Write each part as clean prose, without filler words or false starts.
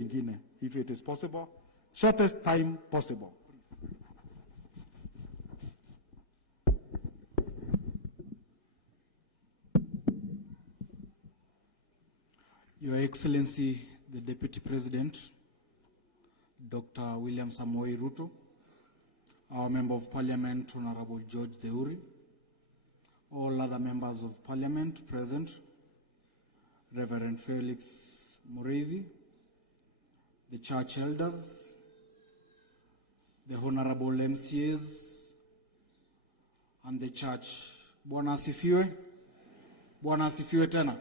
if it is possible, shortest time possible. Your Excellency, the Deputy President, Dr. William Samoei Ruto, our Member of Parliament, Honorable George Deuri, all other members of Parliament present, Reverend Felix Mureithi, the church elders, the honorable MCAs, and the church. Bwana asifiwe. Bwana asifiwe tena.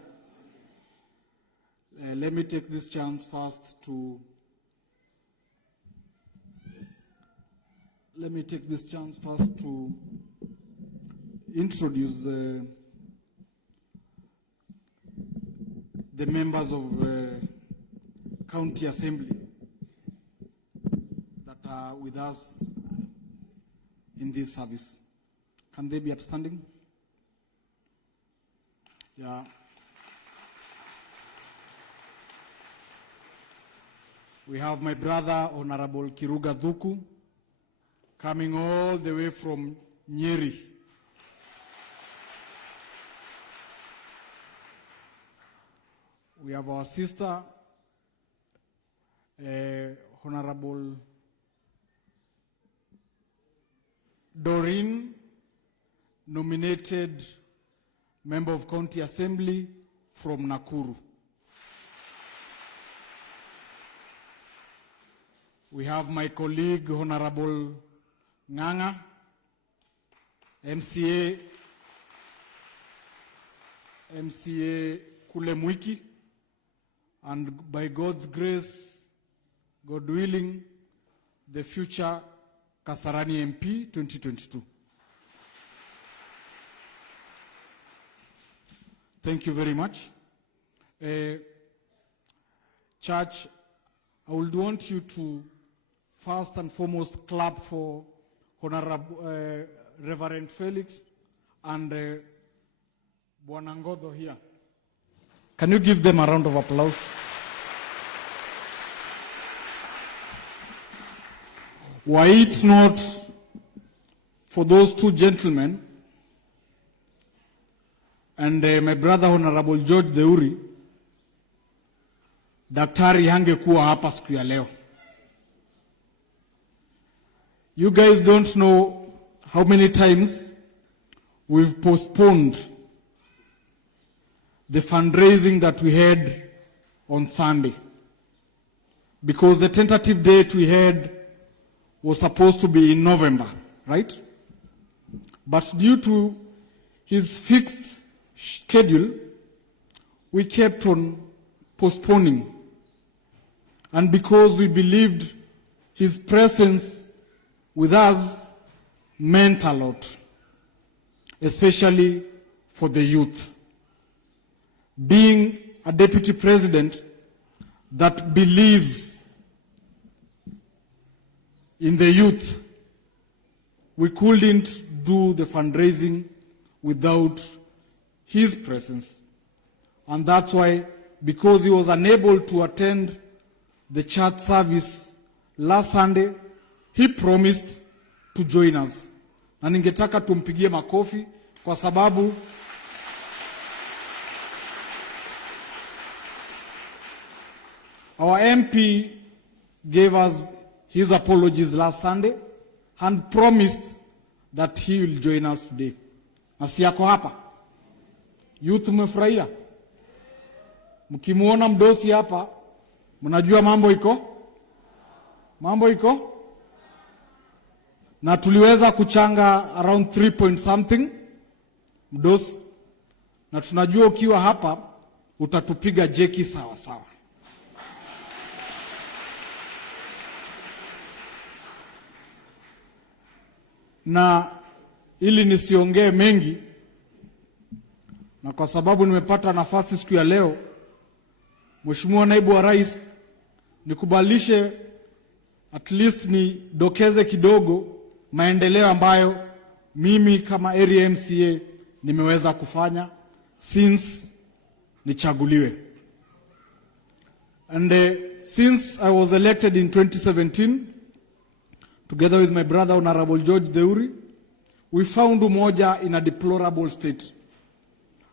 Let me take this chance first to introduce the members of County Assembly that are with us in this service. Can they be upstanding? Yeah. We have my brother, Honorable Kiruga Dhuku, coming all the way from Nyeri. We have our sister, Honorable Doreen, nominated Member of County Assembly from Nakuru. We have my colleague, Honorable Nganga, MCA Kule Mwiki, and by God's grace, God willing, the future Kasarani MP 2022. Thank you very much. Church, I would want you to first and foremost clap for Honorable Reverend Felix and Bwana Ngodho here. Can you give them a round of applause? Why it's not for those two gentlemen and my brother Honorable George Deuri, daktari hangekuwa hapa siku ya leo. You guys don't know how many times we've postponed the fundraising that we had on Sunday, because the tentative date we had was supposed to be in November, right? But due to his fixed schedule, we kept on postponing. And because we believed his presence with us meant a lot, especially for the youth. Being a deputy president that believes in the youth, we couldn't do the fundraising without his presence. And that's why, because he was unable to attend the church service last Sunday, he promised to join us. Na ningetaka tumpigie makofi kwa sababu our MP gave us his apologies last Sunday and promised that he will join us today. Nasi yako hapa. Youth mmefurahia? Mkimuona mdosi hapa, mnajua mambo iko? Mambo iko? Na tuliweza kuchanga around 3 point something mdosi, na tunajua ukiwa hapa utatupiga jeki sawa sawa. Na ili nisiongee mengi, na kwa sababu nimepata nafasi siku ya leo, Mheshimiwa Naibu wa Rais, nikubalishe at least ni dokeze kidogo maendeleo ambayo mimi kama area MCA nimeweza kufanya since nichaguliwe. And since I was elected in 2017, together with my brother Honorable George Deuri, we found Umoja in a deplorable state.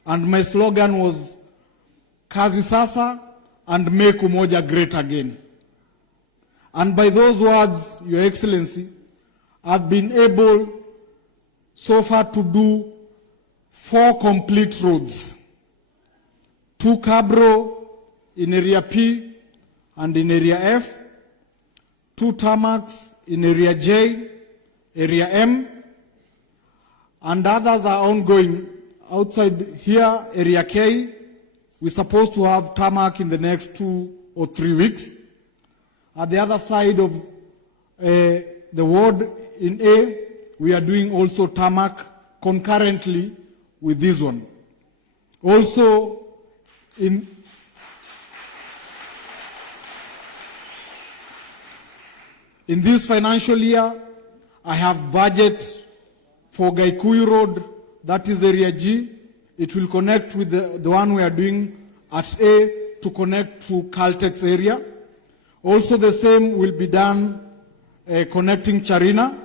And my slogan was, Kazi Sasa and make Umoja great again. And by those words, Your Excellency, I've been able so far to do 4 complete roads. 2 Cabro in Area P and in Area F, 2 tarmacs in Area J, Area M, and others are ongoing. Outside here, Area K, we're supposed to have tarmac in the next 2 or 3 weeks. At the other side of the ward in A, we are doing also tarmac concurrently with this one. Also, in this financial year, I have budget for Gaikuyu Road, that is Area G. It will connect with the one we are doing at A to connect to Caltex area. Also the same will be done connecting Charina,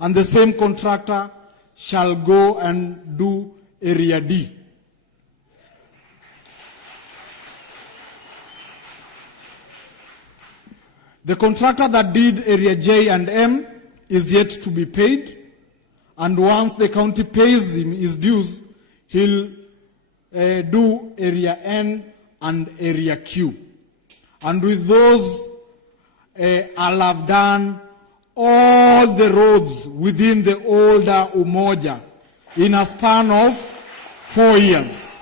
and the same contractor shall go and do Area D. The contractor that did Area J and M is yet to be paid, and once the county pays him his dues, he'll do Area N and Area Q. And with those, I'll have done all the roads within the older Umoja in a span of 4 years.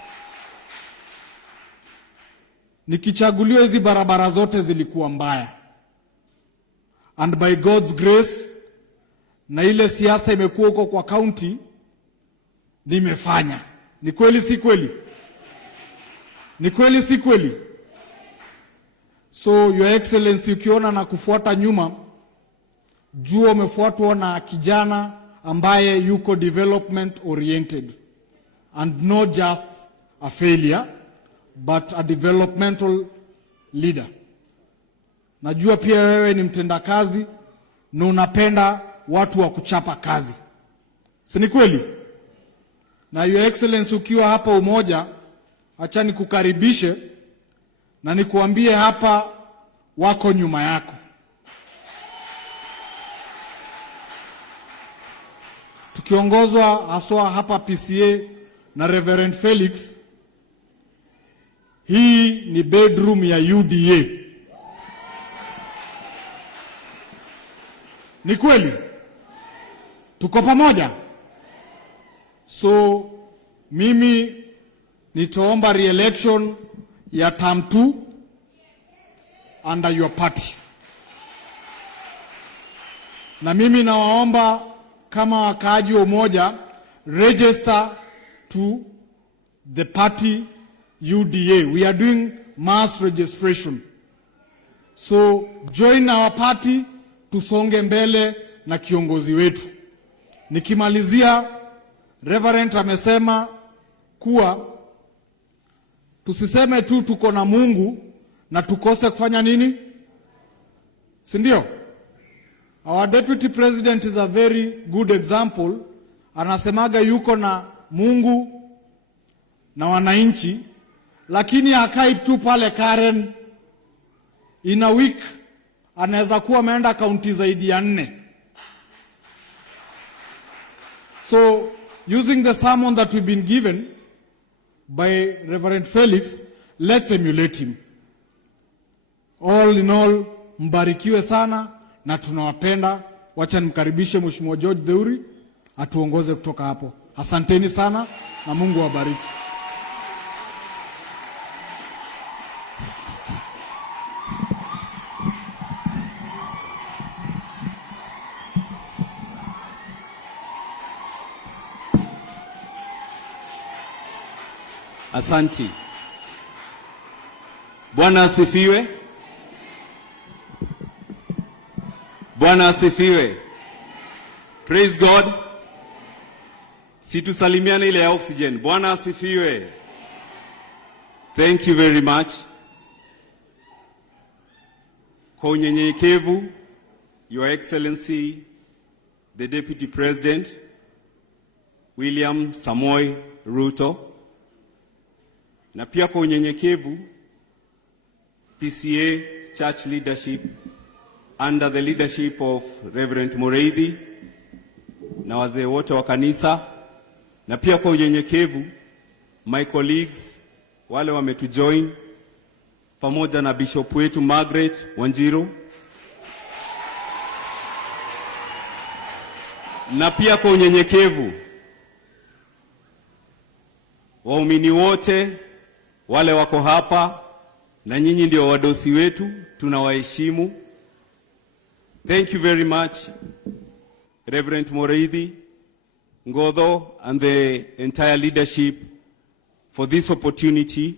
Nikichaguliwa hizi barabara zote zilikuwa mbaya. And by God's grace, na ile siasa imekuwa huko kwa county, nimefanya. Ni kweli si kweli? Ni kweli si kweli? So Your Excellency, ukiona na kufuata nyuma, jua umefuatwa na kijana ambaye yuko development oriented, and not just a failure but a developmental leader. Najua pia wewe ni mtendakazi na unapenda watu wa kuchapa kazi. Si ni kweli? Na Your Excellency, ukiwa hapa Umoja, acha nikukaribishe na nikuambie hapa wako nyuma yako. Tukiongozwa haswa hapa PCA na Reverend Felix, hii ni bedroom ya UDA. Ni kweli? Tuko pamoja? So mimi nitaomba re-election ya term 2 under your party. Na mimi nawaomba kama wakaaji wa Umoja, register to the party UDA. We are doing mass registration. So join our party, tusonge mbele na kiongozi wetu. Nikimalizia, Reverend amesema kuwa tusiseme tu tuko na Mungu na tukose kufanya nini? Si ndio? Our deputy president is a very good example. Anasemaga yuko na Mungu na wananchi, lakini hakai tu pale Karen. In a week anaweza kuwa ameenda kaunti zaidi ya 4. So using the sermon that we've been given by Reverend Felix, let's emulate him. All in all, mbarikiwe sana na tunawapenda. Wacha nimkaribishe Mheshimiwa George Deuri atuongoze kutoka hapo. Asanteni sana na Mungu awabariki. Asanti. Bwana asifiwe. Bwana asifiwe. Praise God. Situsalimiane ile ya oxygen. Bwana asifiwe. Thank you very much. Kwa unyenyekevu, Your Excellency, the Deputy President, William Samoei Ruto, na pia kwa unyenyekevu, PCA Church Leadership under the leadership of Reverend Moreithi na wazee wote wa kanisa, na pia kwa unyenyekevu, my colleagues wale wametujoin pamoja na Bishop wetu Margaret Wanjiru, na pia kwa unyenyekevu waumini wote wale wako hapa, na nyinyi ndio wadosi wetu, tunawaheshimu. Thank you very much, Reverend Moreithi, Ngodho, and the entire leadership for this opportunity.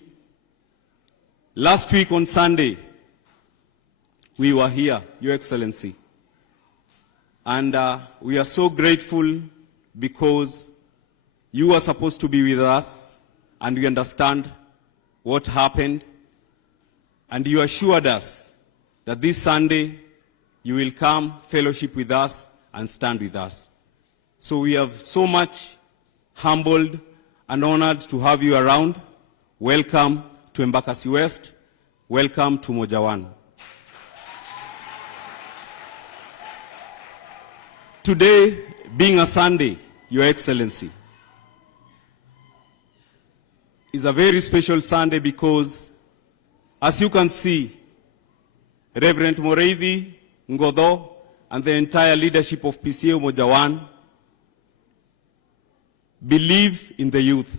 Last week on Sunday, we were here, Your Excellency, and we are so grateful because you were supposed to be with us, and we understand what happened, and you assured us that this Sunday you will come, fellowship with us, and stand with us. So we are so much humbled and honored to have you around. Welcome to Embakasi West. Welcome to Mojawan. Today, being a Sunday, Your Excellency, is a very special Sunday because, as you can see, Reverend Moreithi, Ngodho, and the entire leadership of PCA Mojawan believe in the youth.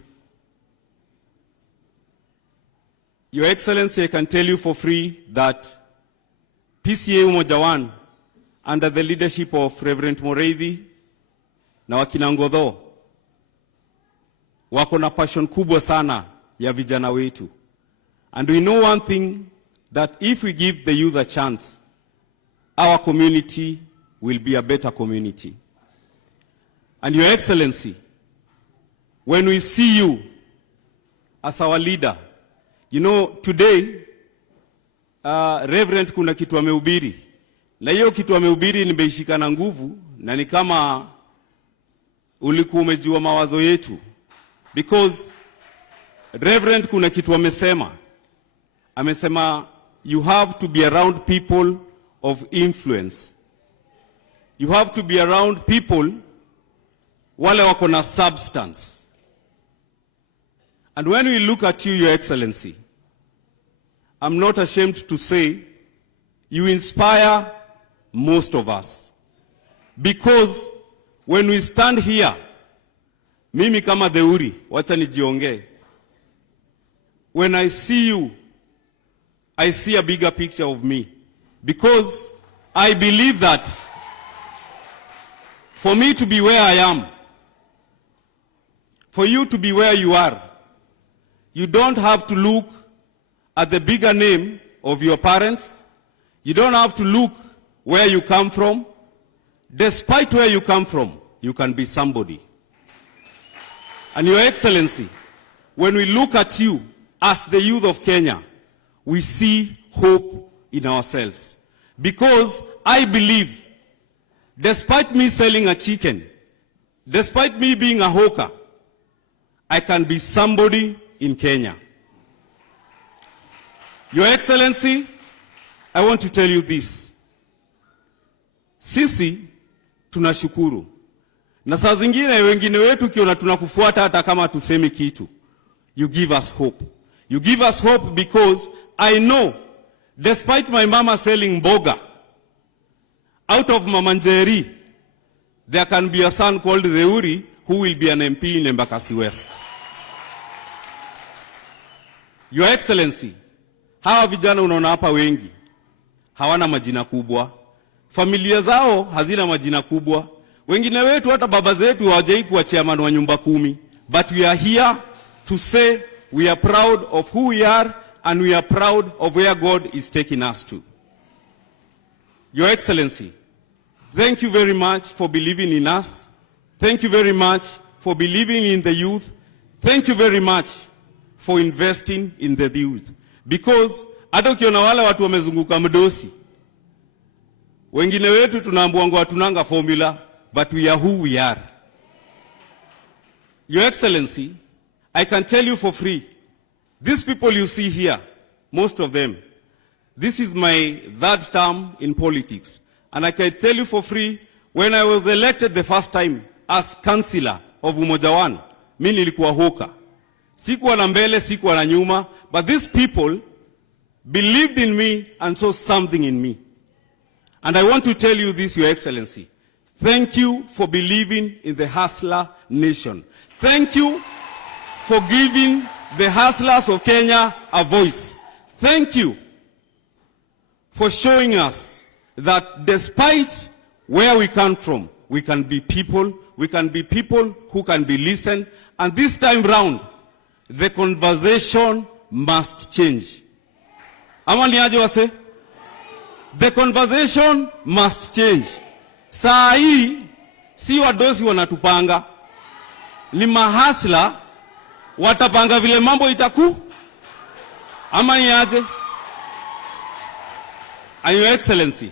Your Excellency, I can tell you for free that PCA Mojawan, under the leadership of Reverend Moreithi na wakina Ngodho, wako na passion kubwa sana ya vijana wetu. And we know one thing, that if we give the youth a chance, our community will be a better community. And Your Excellency, when we see you as our leader, you know, today, Reverend kuna kitu amehubiri. Na hiyo kitu amehubiri nimeishika na nguvu, na ni kama ulikuwa umejua mawazo yetu. Because Reverend kuna kitu amesema. Amesema, you have to be around people of influence. You have to be around people wale wako na substance. And when we look at you, Your Excellency, I'm not ashamed to say you inspire most of us. Because when we stand here, mimi kama Deuri, wacha nijiongee. When I see you, I see a bigger picture of me. Because I believe that for me to be where I am, for you to be where you are, you don't have to look at the bigger name of your parents. You don't have to look where you come from. Despite where you come from, you can be somebody. And Your Excellency, when we look at you as the youth of Kenya, we see hope in ourselves. Because I believe, despite me selling a chicken, despite me being a hawker, I can be somebody in Kenya. Your Excellency, I want to tell you this. Sisi tunashukuru. Na saa zingine wengine wetu kiona tunakufuata hata kama tusemi kitu. You give us hope. You give us hope because I know, despite my mama selling mboga, out of Mama Njeri, there can be a son called Deuri who will be an MP in Embakasi West. Your Excellency, hawa vijana unaona hapa wengi hawana majina kubwa. Familia zao hazina majina kubwa. Wengine wetu hata baba zetu hawajai kuwa chairman wa nyumba 10. But we are here to say we are proud of who we are and we are proud of where God is taking us to. Your Excellency, thank you very much for believing in us. Thank you very much for believing in the youth. Thank you very much for investing in the youth. Because hata ukiona wale watu wamezunguka mdosi, Wengine wetu tunaambiwa hatunanga formula, but we are who we are. Your Excellency, I can tell you for free, these people you see here, most of them, this is my third term in politics. And I can tell you for free, when I was elected the first time as councillor of Umoja One, mimi nilikuwa hoka. Sikuwa na mbele, sikuwa na nyuma, but these people believed in me and saw something in me. And I want to tell you this, Your Excellency. Thank you for believing in the hustler nation. Thank you for giving the hustlers of Kenya a voice. Thank you for showing us that despite where we come from, we can be people who can be listened, and this time round, the conversation must change. Ama ni aje wase? The conversation must change. Saa hii, si wadosi wanatupanga, ni mahasla watapanga vile mambo itaku. Ama ni aje? And Your Excellency,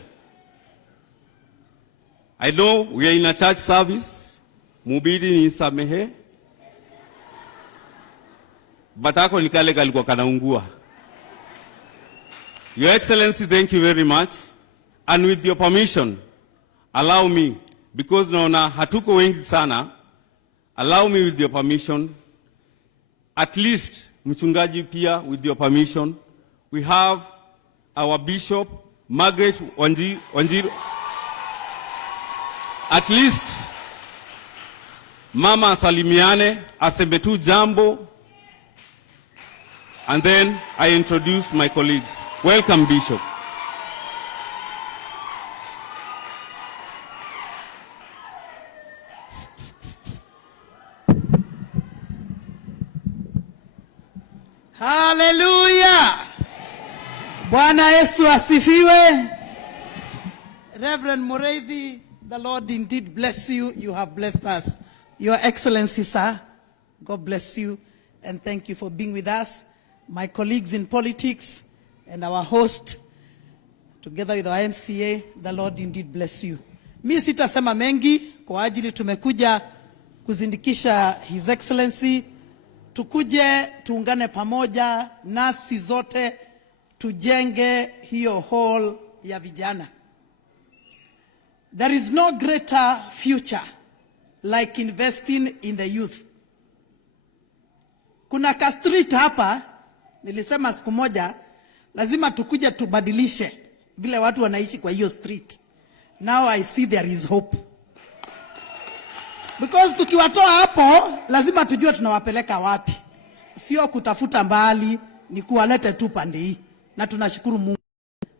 I know we are in a church service, mubidi ni samehe, but ako ni kale kalikuwa kanaungua. Your Excellency, thank you very much. And with your permission, allow me, because naona hatuko wengi sana, allow me with your permission, at least, mchungaji pia, with your permission, we have our Bishop, Margaret Wanjiru. At least, mama salimiane, aseme tu jambo, and then I introduce my colleagues. Welcome, Bishop. Hallelujah. Bwana Yesu asifiwe. Reverend Mureithi, the Lord indeed bless you. You have blessed us. Your Excellency, sir, God bless you and thank you for being with us. My colleagues in politics and our host, together with our MCA, the Lord indeed bless you. Mi sitasema mengi kwa ajili tumekuja kuzindikisha His Excellency. Tukuje tuungane pamoja nasi zote tujenge hiyo hall ya vijana. There is no greater future like investing in the youth. Kuna ka street hapa, nilisema siku moja, lazima tukuje tubadilishe vile watu wanaishi kwa hiyo street. Now I see there is hope. Because tukiwatoa hapo, lazima tujue tunawapeleka wapi. Sio kutafuta mbali, ni kuwalete tu pande hii. Na tunashukuru Mungu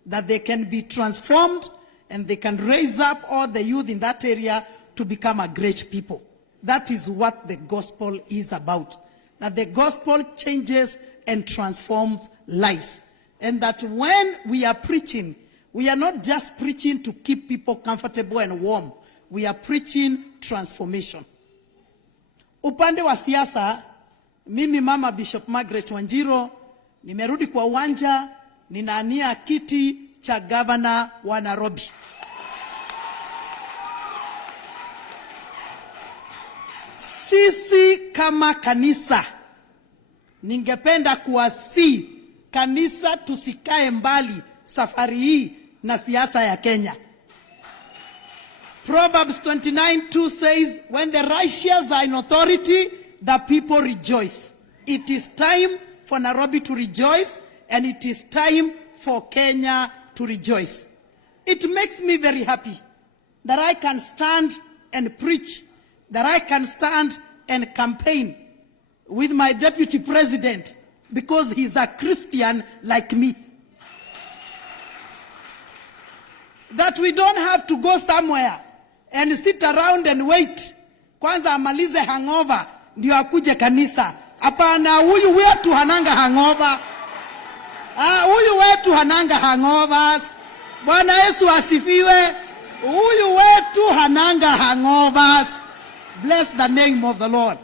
that they can be transformed and they can raise up all the youth in that area to become a great people. That is what the gospel is about. That the gospel changes and transforms lives. And that when we are preaching, we are not just preaching to keep people comfortable and warm. We are preaching transformation. Upande wa siasa, mimi mama Bishop Margaret Wanjiru, nimerudi kwa uwanja, ninaania kiti cha gavana wa Nairobi. Sisi kama kanisa, ningependa kuwasihi kanisa tusikae mbali safari hii na siasa ya Kenya. Proverbs 29:2 says, when the righteous are in authority, the people rejoice. It is time for Nairobi to rejoice, and it is time for Kenya to rejoice. It makes me very happy that I can stand and preach, that I can stand and campaign with my deputy president, because he's a Christian like me. That we don't have to go somewhere and sit around and wait kwanza amalize hangover ndio akuje kanisa. Hapana, huyu wetu hananga hangover. Huyu wetu hananga hangovers. Bwana Yesu asifiwe. Huyu wetu hananga hangovers. Bless the name of the Lord.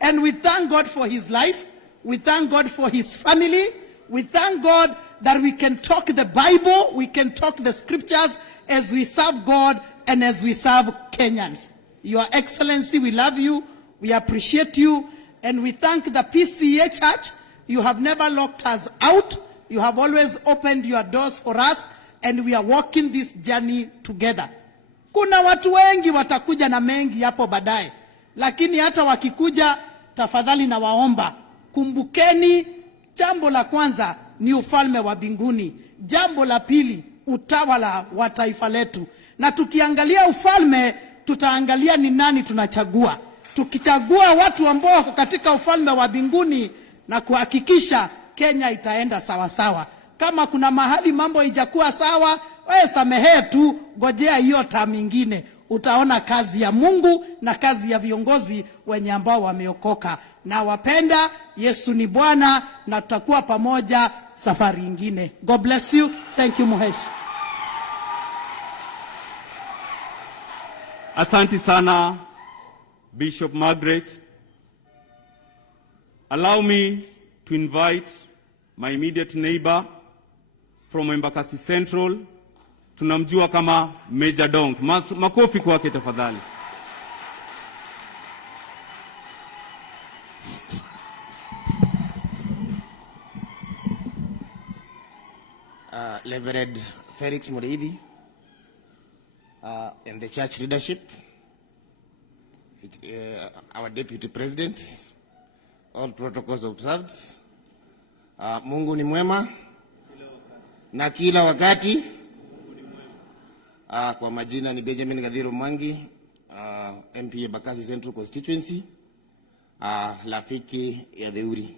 And we thank God for his life. We thank God for his family. We thank God that we can talk the Bible, we can talk the scriptures as we serve God and as we serve Kenyans. Your Excellency, we love you, we appreciate you, and we thank the PCA Church. You have never locked us out. You have always opened your doors for us, and we are walking this journey together. Kuna watu wengi watakuja na mengi hapo baadaye, lakini hata wakikuja, tafadhali na waomba, kumbukeni jambo la kwanza ni ufalme wa mbinguni. Jambo la pili, utawala wa taifa letu. Na tukiangalia ufalme, tutaangalia ni nani tunachagua. Tukichagua watu ambao wako katika ufalme wa mbinguni, na kuhakikisha Kenya itaenda sawa sawa. Kama kuna mahali mambo haijakuwa sawa, wewe samehe tu, ngojea hiyo term nyingine. Utaona kazi ya Mungu na kazi ya viongozi wenye ambao wameokoka. Na wapenda, Yesu ni Bwana, na tutakuwa pamoja safari nyingine. God bless you. Thank you, Muhesh. Asante sana, Bishop Margaret. Allow me to invite my immediate neighbor from Embakasi Central. Tunamjua kama Major Dong. Makofi kwake tafadhali. Reverend Felix Mureithi, and the church leadership, our deputy president, all protocols observed. Mungu ni mwema na kila wakati. Kwa majina ni Benjamin Gadhiro Mwangi, MP Embakasi Central Constituency, rafiki ya Theuri.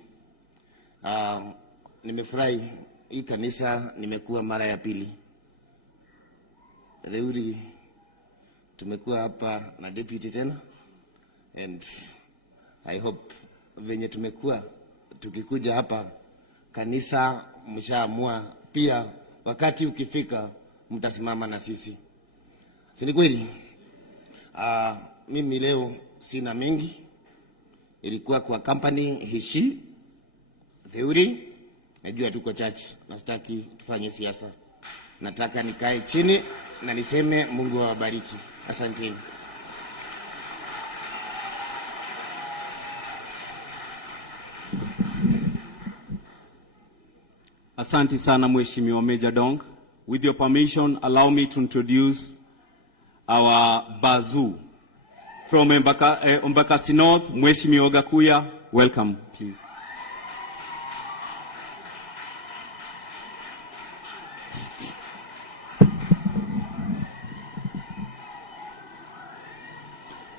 Nimefurahi hii kanisa, nimekuwa mara ya pili. Theuri tumekuwa hapa na deputy tena, and I hope venye tumekuwa tukikuja hapa kanisa mshaamua pia wakati ukifika mtasimama na sisi. Si ni kweli? Mimi leo sina mengi. Ilikuwa kwa company hishi Theuri. Najua tuko church, na sitaki tufanye siasa. Nataka nikae chini na niseme Mungu awabariki. Asanteni. Asante sana Mheshimiwa Major Dong. With your permission, allow me to introduce our Bazoo from Embakasi North, Mheshimiwa Gakuya. Welcome, please.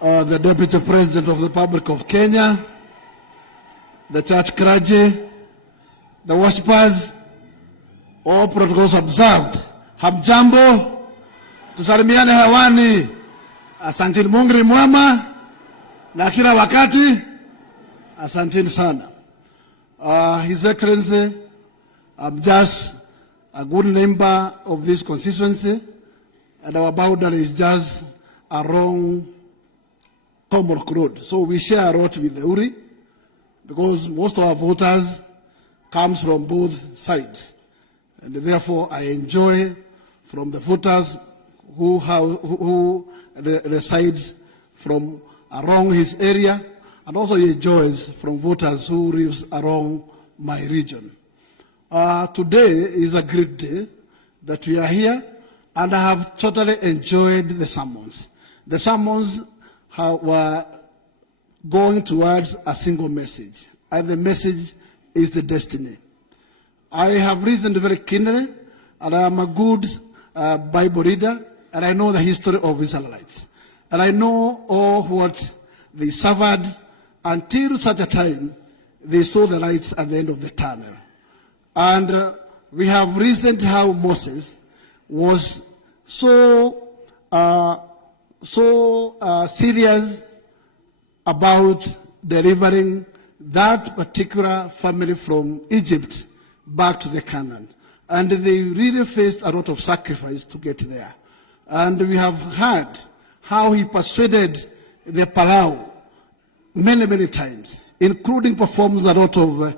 The Deputy President of the Republic of Kenya, the church clergy, the worshippers, all protocols observed. Hamjambo, tusalimiane hewani. Asanteni, Mungu ni mwema na kila wakati. Asanteni sana. His Excellency, I'm just a good member of this constituency, and our boundary is just along Tomorrow Road. So we share a lot with the Uri, because most of our voters comes from both sides. And therefore I enjoy from the voters who resides from around his area, and also he enjoys from voters who lives around my region. Today is a great day that we are here, and I have totally enjoyed the sermons. The sermons were going towards a single message, and the message is the destiny. I have reasoned very keenly, and I am a good Bible reader, and I know the history of Israelites. And I know all what they suffered until such a time they saw the lights at the end of the tunnel. And we have reasoned how Moses was so serious about delivering that particular family from Egypt back to the Canaan. And they really faced a lot of sacrifice to get there. And we have heard how he persuaded the Palau many, many times, including performs a lot of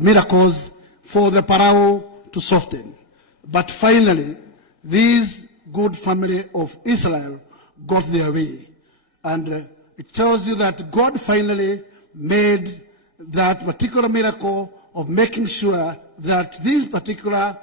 miracles for the Pharaoh to soften. But finally, this good family of Israel got their way. And it tells you that God finally made that particular miracle of making sure that this particular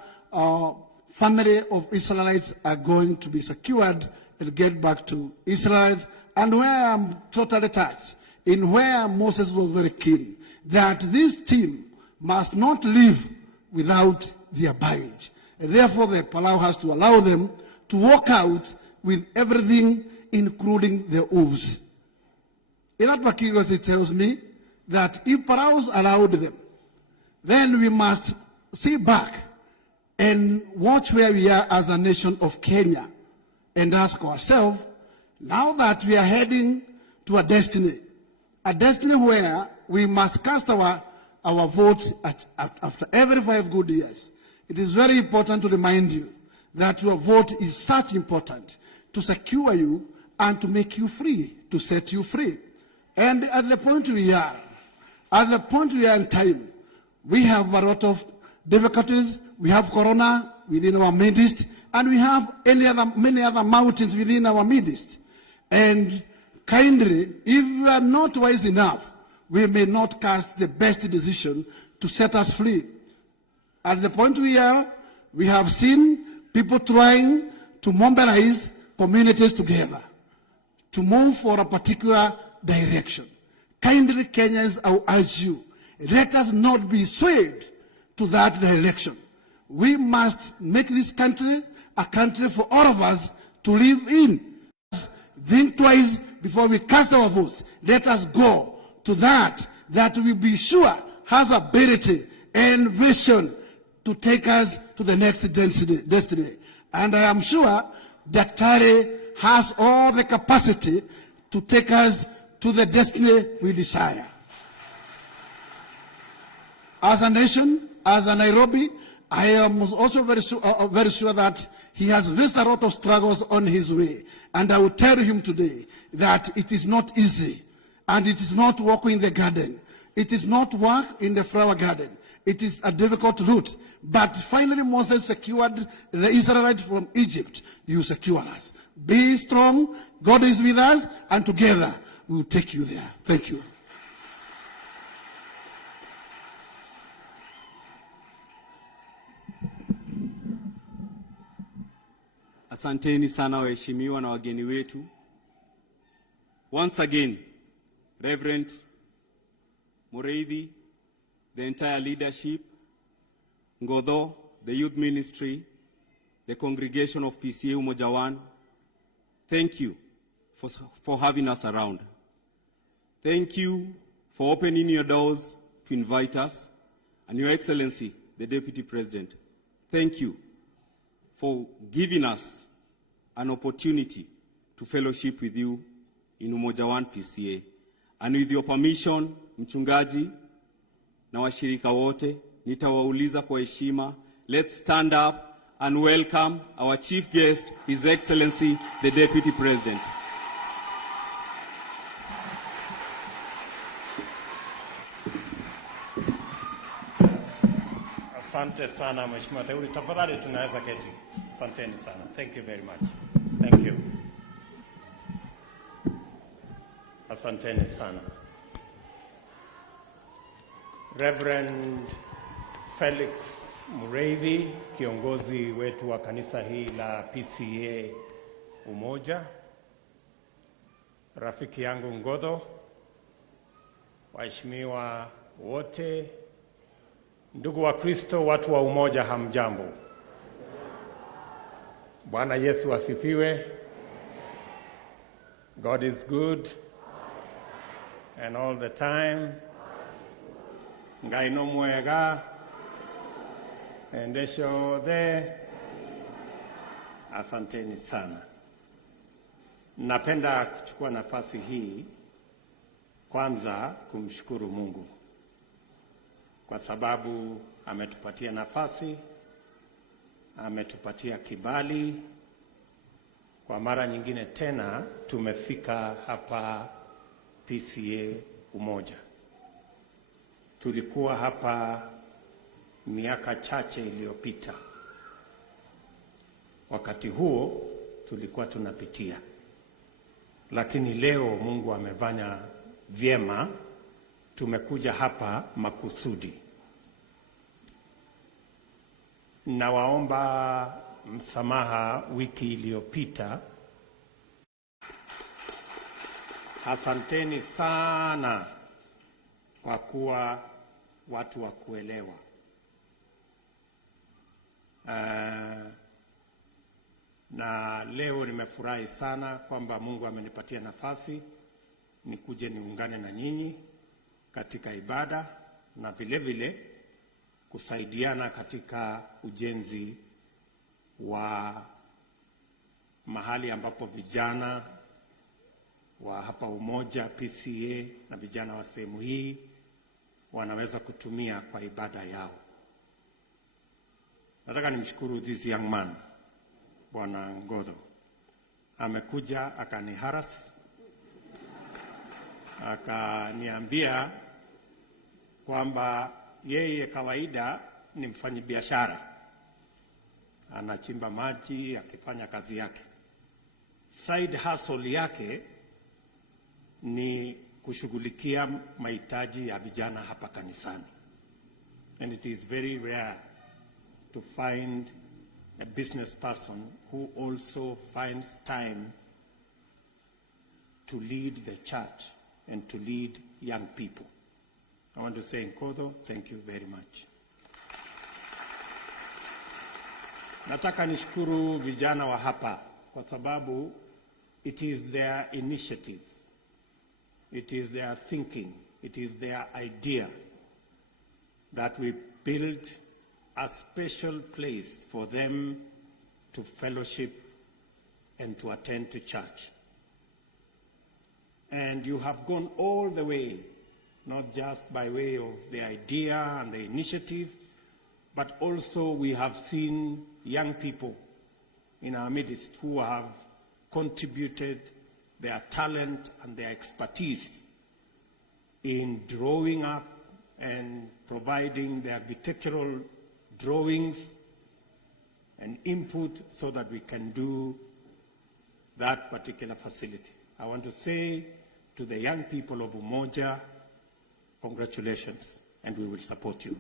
family of Israelites are going to be secured and get back to Israel. And where I'm totally touched, in where Moses was very keen, that this team must not live without their baggage. And therefore, the Palau has to allow them to walk out with everything, including the hooves. In that particular, it tells me that if Paraos allowed them, then we must see back and watch where we are as a nation of Kenya and ask ourselves, now that we are heading to a destiny where we must cast our vote after every 5 good years. It is very important to remind you that your vote is such important to secure you and to make you free, to set you free. And at the point we are in time, we have a lot of difficulties. We have Corona within our midst, and we have many other mountains within our midst. And kindly, if we are not wise enough, we may not cast the best decision to set us free. At the point we are, we have seen people trying to mobilize communities together to move for a particular direction. Kindly, Kenyans, I urge you, let us not be swayed to that direction. We must make this country a country for all of us to live in. Think twice before we cast our votes. Let us go to that we be sure has ability and vision to take us to the next destiny. And I am sure Daktari has all the capacity to take us to the destiny we desire. As a nation, as a Nairobi, I am also very sure that he has faced a lot of struggles on his way. And I will tell him today that it is not easy. And it is not walk in the garden. It is not work in the flower garden. It is a difficult route. But finally Moses secured the Israelites from Egypt. You secure us. Be strong. God is with us. And together we will take you there. Thank you. Asanteni sana waheshimiwa na wageni wetu. Once again, Reverend Mureithi, the entire leadership, Ngodho, the youth ministry, the congregation of PCA Umoja One, thank you for having us around. Thank you for opening your doors to invite us. And Your Excellency, the Deputy President, thank you for giving us an opportunity to fellowship with you in Umoja One PCA. And with your permission, mchungaji na washirika wote, nitawauliza kwa heshima. Let's stand up and welcome our chief guest, His Excellency, the Deputy President. Asante sana Mheshimiwa Teuli, tafadhali tunaweza keti. Asanteni sana. Thank you very much. Thank you. Asanteni sana. Reverend Felix Mureithi, kiongozi wetu wa kanisa hii la PCA Umoja. Rafiki yangu Ngodho, waheshimiwa wote, ndugu wa Kristo, watu wa Umoja, hamjambo. Bwana Yesu asifiwe. God is good and all the time. Ngai no mwega endesho the. Asanteni sana. Napenda kuchukua nafasi hii kwanza kumshukuru Mungu kwa sababu ametupatia nafasi, ametupatia kibali. Kwa mara nyingine tena tumefika hapa PCA Umoja. Tulikuwa hapa miaka chache iliyopita. Wakati huo tulikuwa tunapitia, lakini leo Mungu amefanya vyema, tumekuja hapa makusudi. Nawaomba msamaha wiki iliyopita. Asanteni sana kwa kuwa watu wa kuelewa. Na leo nimefurahi sana kwamba Mungu amenipatia nafasi nikuje niungane na nyinyi katika ibada na vile vile kusaidiana katika ujenzi wa mahali ambapo vijana wa hapa Umoja PCA na vijana wa sehemu hii wanaweza kutumia kwa ibada yao. Nataka nimshukuru this young man, Bwana Ngodho. Amekuja akaniharas, akaniambia kwamba yeye kawaida ni mfanyabiashara, anachimba maji akifanya kazi yake. Side hustle yake ni kushughulikia mahitaji ya vijana hapa kanisani. And it is very rare to find a business person who also finds time to lead the church and to lead young people. I want to say, Nkodho, thank you very much. Nataka nishukuru vijana wa hapa kwa sababu it is their initiative, it is their thinking, it is their idea that we build a special place for them to fellowship and to attend to church. And you have gone all the way, not just by way of the idea and the initiative, but also we have seen young people in our midst who have contributed their talent and their expertise in drawing up and providing the architectural drawings and input so that we can do that particular facility. I want to say to the young people of Umoja, congratulations, and we will support you.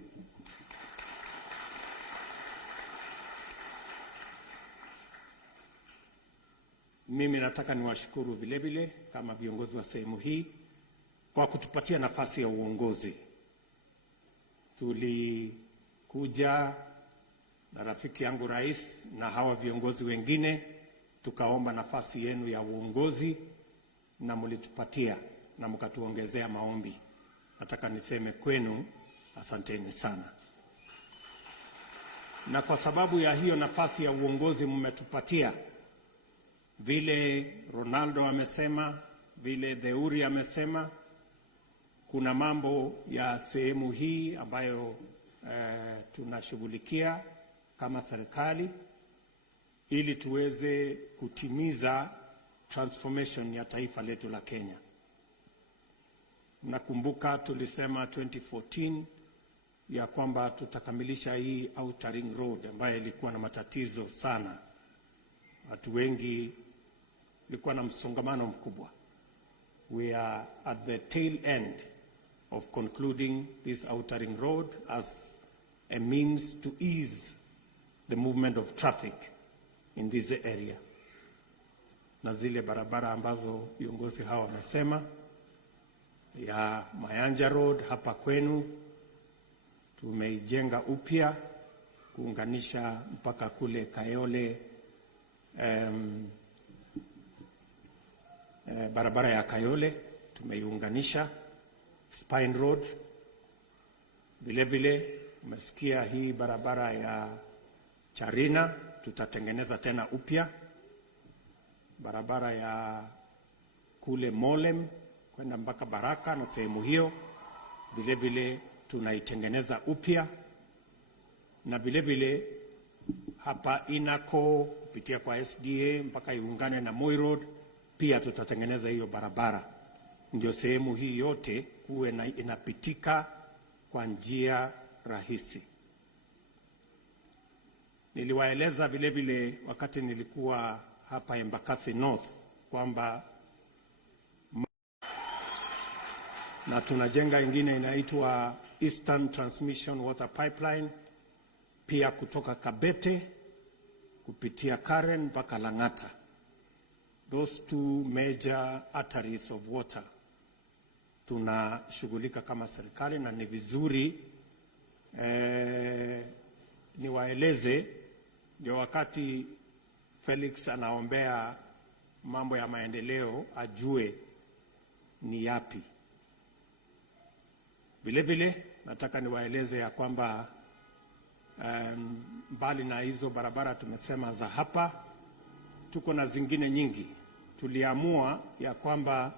Mimi nataka niwashukuru vile vile kama viongozi wa sehemu hii kwa kutupatia nafasi ya uongozi. Tulikuja na rafiki yangu rais na hawa viongozi wengine, tukaomba nafasi yenu ya uongozi na mlitupatia na mkatuongezea maombi. Nataka niseme kwenu asanteni sana. Na kwa sababu ya hiyo nafasi ya uongozi mmetupatia, vile Ronaldo amesema, vile Theuri amesema, kuna mambo ya sehemu hii ambayo tunashughulikia kama serikali ili tuweze kutimiza transformation ya taifa letu la Kenya. Nakumbuka tulisema 2014 ya kwamba tutakamilisha hii Outer Ring Road ambayo ilikuwa na matatizo sana. Watu wengi ilikuwa na msongamano mkubwa. We are at the tail end of concluding this Outer Ring Road as a means to ease the movement of traffic in this area. Na zile barabara ambazo viongozi hawa wamesema ya Mayanja Road hapa kwenu tumeijenga upya kuunganisha mpaka kule Kayole, barabara ya Kayole tumeiunganisha. Spine Road vile vile umesikia, hii barabara ya Charina tutatengeneza tena upya. Barabara ya kule Molem kwenda mpaka Baraka na sehemu hiyo vile vile tunaitengeneza upya, na vile vile hapa Inako kupitia kwa SDA mpaka iungane na Moi Road pia tutatengeneza hiyo barabara, ndio sehemu hii yote kuwe inapitika kwa njia rahisi. Niliwaeleza vile vile wakati nilikuwa hapa Embakasi North kwamba na tunajenga ingine inaitwa Eastern Transmission Water Pipeline pia kutoka Kabete kupitia Karen mpaka Lang'ata. Those two major arteries of water tunashughulika kama serikali, na ni vizuri niwaeleze ndio wakati Felix anaombea mambo ya maendeleo ajue ni yapi. Vile vile nataka niwaeleze ya kwamba mbali na hizo barabara tumesema za hapa, tuko na zingine nyingi. Tuliamua ya kwamba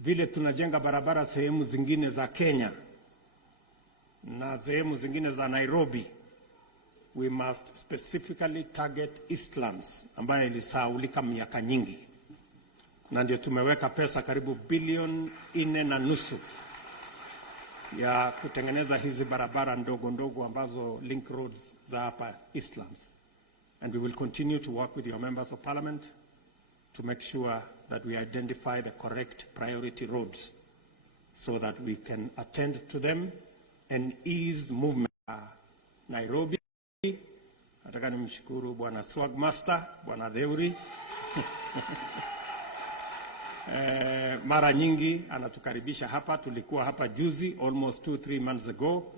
vile tunajenga barabara sehemu zingine za Kenya na sehemu zingine za Nairobi, we must specifically target Eastlands ambayo ilisahaulika miaka nyingi, na ndio tumeweka pesa karibu bilioni 4.5 ya kutengeneza hizi barabara ndogo ndogo ambazo link roads za hapa Eastlands. And we will continue to work with your members of parliament to make sure that we identify the correct priority roads so that we can attend to them and ease movement. Nairobi, nataka nimshukuru Bwana Swagmaster, Bwana Theuri. Mara nyingi anatukaribisha hapa. Tulikuwa hapa juzi, almost 2-3 months ago.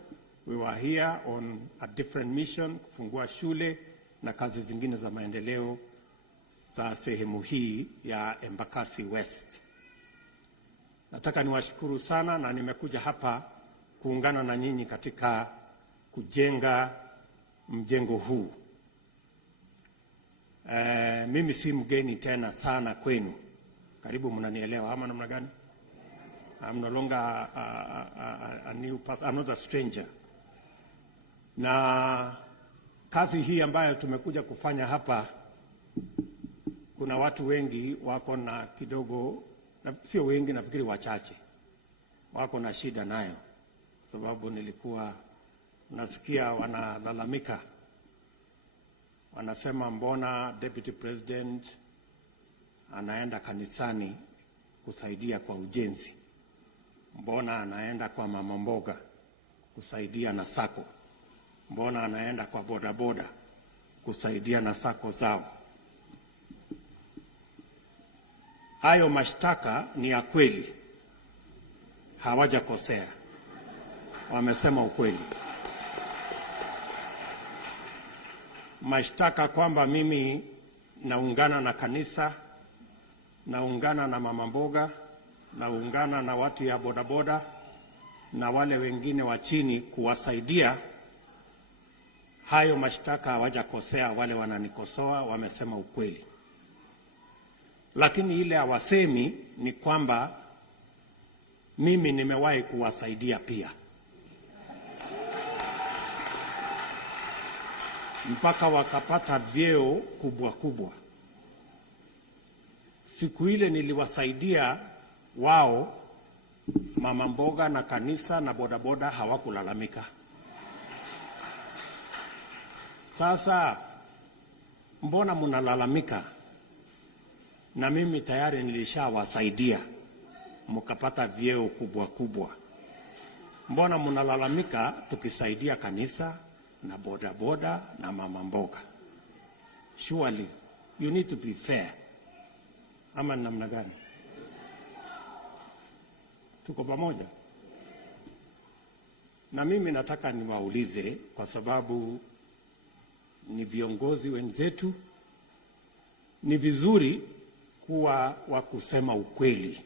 We were here on a different mission, kufungua shule na kazi zingine za maendeleo za sehemu hii ya Embakasi West. Nataka niwashukuru sana, na nimekuja hapa kuungana na nyinyi katika kujenga mjengo huu. Mimi si mgeni tena sana kwenu. Karibu mnanielewa ama namna gani? I'm no longer a new person. I'm not a stranger. Na kazi hii ambayo tumekuja kufanya hapa, kuna watu wengi wako na kidogo, sio wengi, nafikiri wachache wako na shida nayo, sababu nilikuwa nasikia wanalalamika, wanasema mbona Deputy President anaenda kanisani kusaidia kwa ujenzi, mbona anaenda kwa mama mboga kusaidia na sako, mbona anaenda kwa bodaboda kusaidia na sako zao. Hayo mashtaka ni ya kweli, hawajakosea, wamesema ukweli. Mashtaka kwamba mimi naungana na kanisa, naungana na mama mboga, naungana na watu ya bodaboda na wale wengine wa chini kuwasaidia, hayo mashtaka hawajakosea. Wale wananikosoa wamesema ukweli, lakini ile hawasemi ni kwamba mimi nimewahi kuwasaidia pia, mpaka wakapata vyeo kubwa kubwa. Siku ile niliwasaidia wao, mama mboga na kanisa na bodaboda hawakulalamika. Sasa mbona mnalalamika? Na mimi tayari nilishawasaidia mkapata vyeo kubwa kubwa. Mbona mnalalamika tukisaidia kanisa na bodaboda na mama mboga? Surely you need to be fair. Ama namna gani? Tuko pamoja? Na mimi nataka niwaulize, kwa sababu ni viongozi wenzetu, ni vizuri kuwa wa kusema ukweli.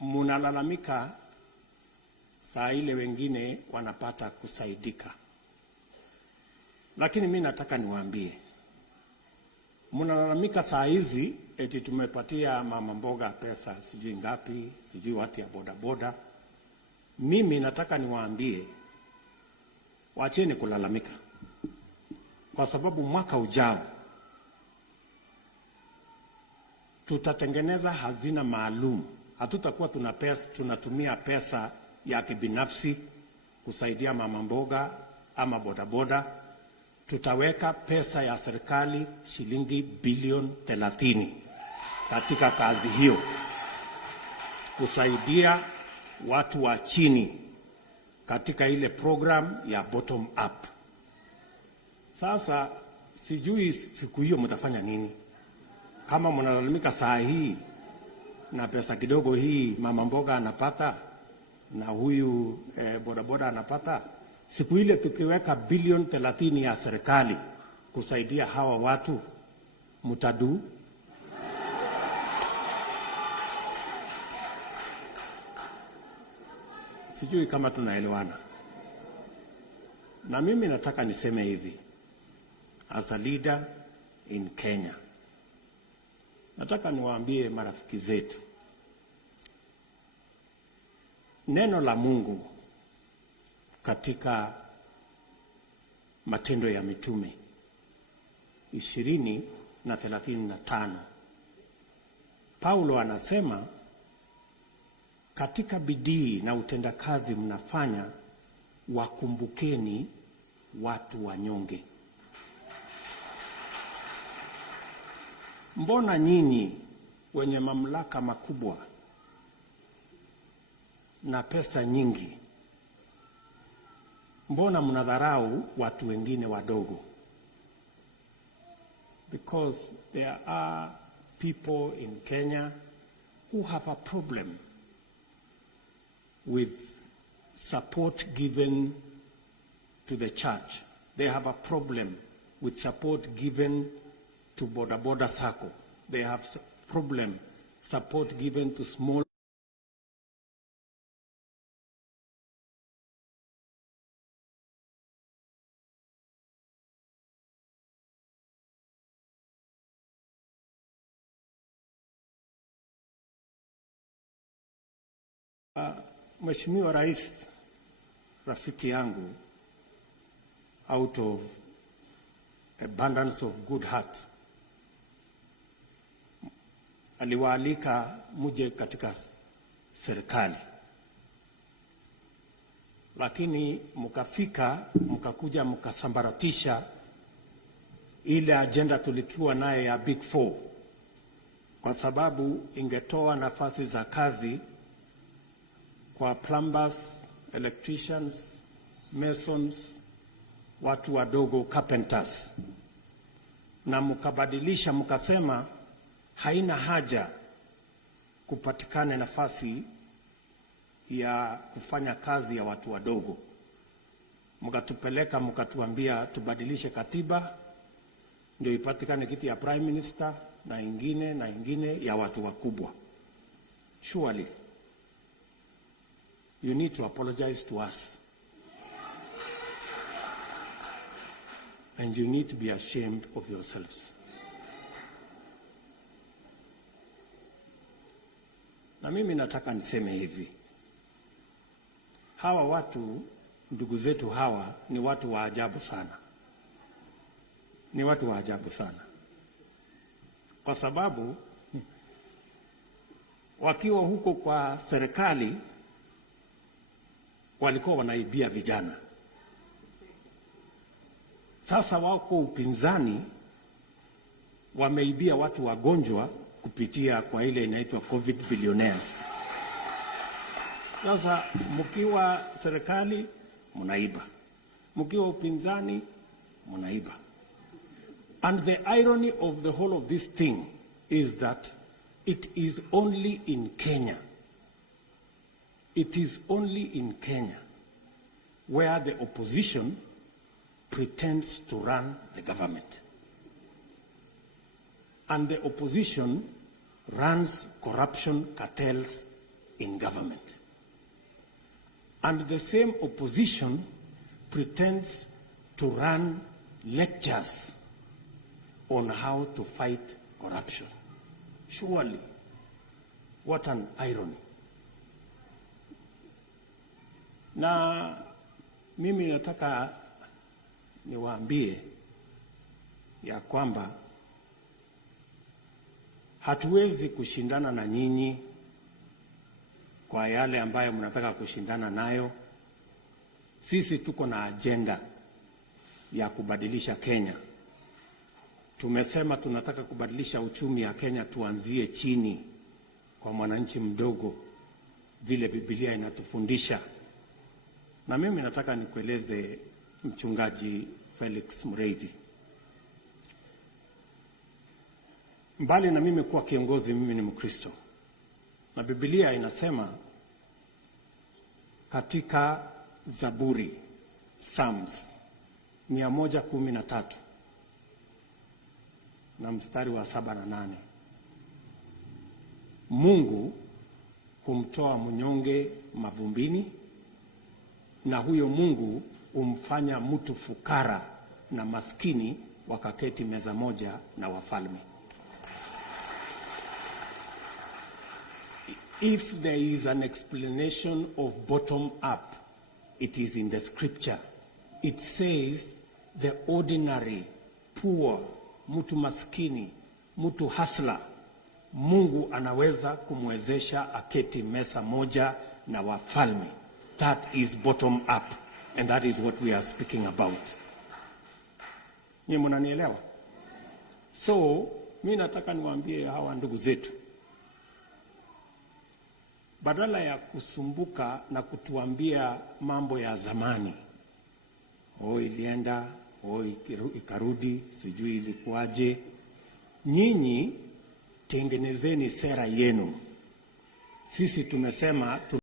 Munalalamika saa ile wengine wanapata kusaidika, lakini mimi nataka niwaambie, munalalamika saa hizi eti tumepatia mama mboga pesa sijui ngapi, sijui watu ya bodaboda. Mimi nataka niwaambie, wacheni kulalamika, kwa sababu mwaka ujao tutatengeneza hazina maalum. Hatutakuwa tunatumia pesa ya kibinafsi kusaidia mama mboga ama bodaboda, tutaweka pesa ya serikali shilingi bilioni 30 katika kazi hiyo kusaidia watu wa chini katika ile program ya bottom up. Sasa sijui siku hiyo mtafanya nini, kama mnalalamika saa hii na pesa kidogo hii mama mboga anapata na huyu bodaboda anapata. Siku ile tukiweka bilioni 30 ya serikali kusaidia hawa watu, mutadu? Sijui kama tunaelewana. Na mimi nataka niseme hivi, as a leader in Kenya, nataka niwaambie marafiki zetu, neno la Mungu katika Matendo ya Mitume 20:35, Paulo anasema, katika bidii na utendakazi mnafanya, wakumbukeni watu wanyonge. Mbona nyinyi wenye mamlaka makubwa na pesa nyingi, mbona mnadharau watu wengine wadogo? Because there are people in Kenya who have a problem with support given to the church. They have a problem with support given to Boda Boda Sacco. They have problem support given to small Mheshimiwa Rais, rafiki yangu, out of abundance of good heart, aliwaalika muje katika serikali, lakini mkafika mkakuja mkasambaratisha ile agenda tulikuwa naye ya Big Four, kwa sababu ingetoa nafasi za kazi kwa plumbers, electricians, masons, watu wadogo, carpenters, na mkabadilisha mkasema haina haja kupatikane nafasi ya kufanya kazi ya watu wadogo. Mkatupeleka mkatuambia tubadilishe katiba ndio ipatikane kiti ya prime minister na ingine ya watu wakubwa. Surely you need to apologize to us. And you need to be ashamed of yourselves. Na mimi nataka niseme hivi, hawa watu, ndugu zetu hawa, ni watu wa ajabu sana. Ni watu wa ajabu sana. Kwa sababu wakiwa huko kwa serikali walikuwa wanaibia vijana. Sasa wako upinzani, wameibia watu wagonjwa kupitia kwa ile inaitwa COVID billionaires. Sasa mkiwa serikali mnaiba, mkiwa upinzani mnaiba. And the irony of the whole of this thing is that it is only in Kenya. It is only in Kenya where the opposition pretends to run the government. And the opposition runs corruption cartels in government. And the same opposition pretends to run lectures on how to fight corruption. Surely, what an irony. Na mimi nataka niwaambie ya kwamba hatuwezi kushindana na nyinyi kwa yale ambayo mnataka kushindana nayo. Sisi tuko na ajenda ya kubadilisha Kenya. Tumesema tunataka kubadilisha uchumi ya Kenya, tuanzie chini kwa mwananchi mdogo vile Biblia inatufundisha. Na mimi nataka nikueleze Mchungaji Felix Mreithi, mbali na mimi kuwa kiongozi, mimi ni Mkristo, na Biblia inasema katika Zaburi, Psalms 113 na mstari wa 7 na 8, Mungu humtoa mnyonge mavumbini, na huyo Mungu humfanya mtu fukara na maskini wakaketi meza moja na wafalme. If there is an explanation of bottom up, it is in the scripture. It says the ordinary, poor, mtu maskini, mtu hasla, Mungu anaweza kumwezesha aketi meza moja na wafalme. That is bottom up, and that is what we are speaking about. Nyinyi mnanielewa? So, mimi nataka niwaambie hawa ndugu zetu, badala ya kusumbuka na kutuambia mambo ya zamani, ilienda, ikarudi, sijui ilikuwaje, nyinyi tengenezeni sera yenu. Sisi tumesema